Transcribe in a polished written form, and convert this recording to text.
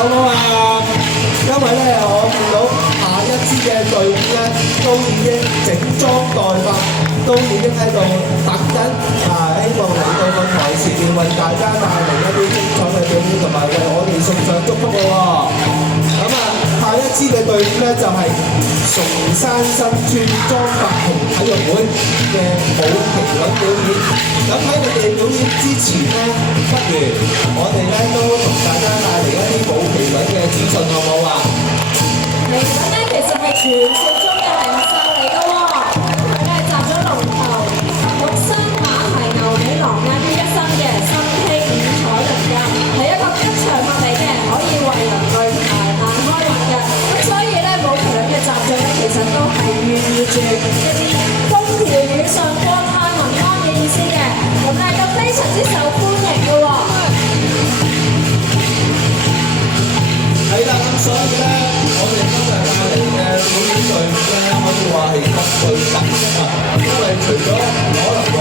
好唔好啊？因為咧，我見到下一支嘅隊伍咧，都已經整裝待發，都已經喺度等緊希望嚟到個台前面為大家帶嚟一啲精彩嘅表演，同埋為我哋送上祝福嘅喎。咁啊，下一支嘅隊伍咧就係崇山新村莊百雄體育會嘅舞麒麟表演。咁喺佢哋表演之前咧，不如我哋咧都同大家帶嚟一啲舞麒麟嘅資訊，好唔好啊？嚟緊咧，其實係傳說中嘅名獸嚟㗎喎，佢係集咗龍頭、木山馬蹄、牛尾狼壓於一身嘅生氣五彩輪甲，係一個吉祥物嚟嘅，可以為人類同埋難開運嘅。咁所以咧，舞麒麟嘅習俗咧，其實都係寓意住一啲風調雨順、國泰民安嘅意思嘅。咁咧就非常之受歡迎嘅喎。係啦，咁所以咧，我哋今日帶嚟嘅表演隊伍咧，可以話係各具特色啊！因為除咗可能我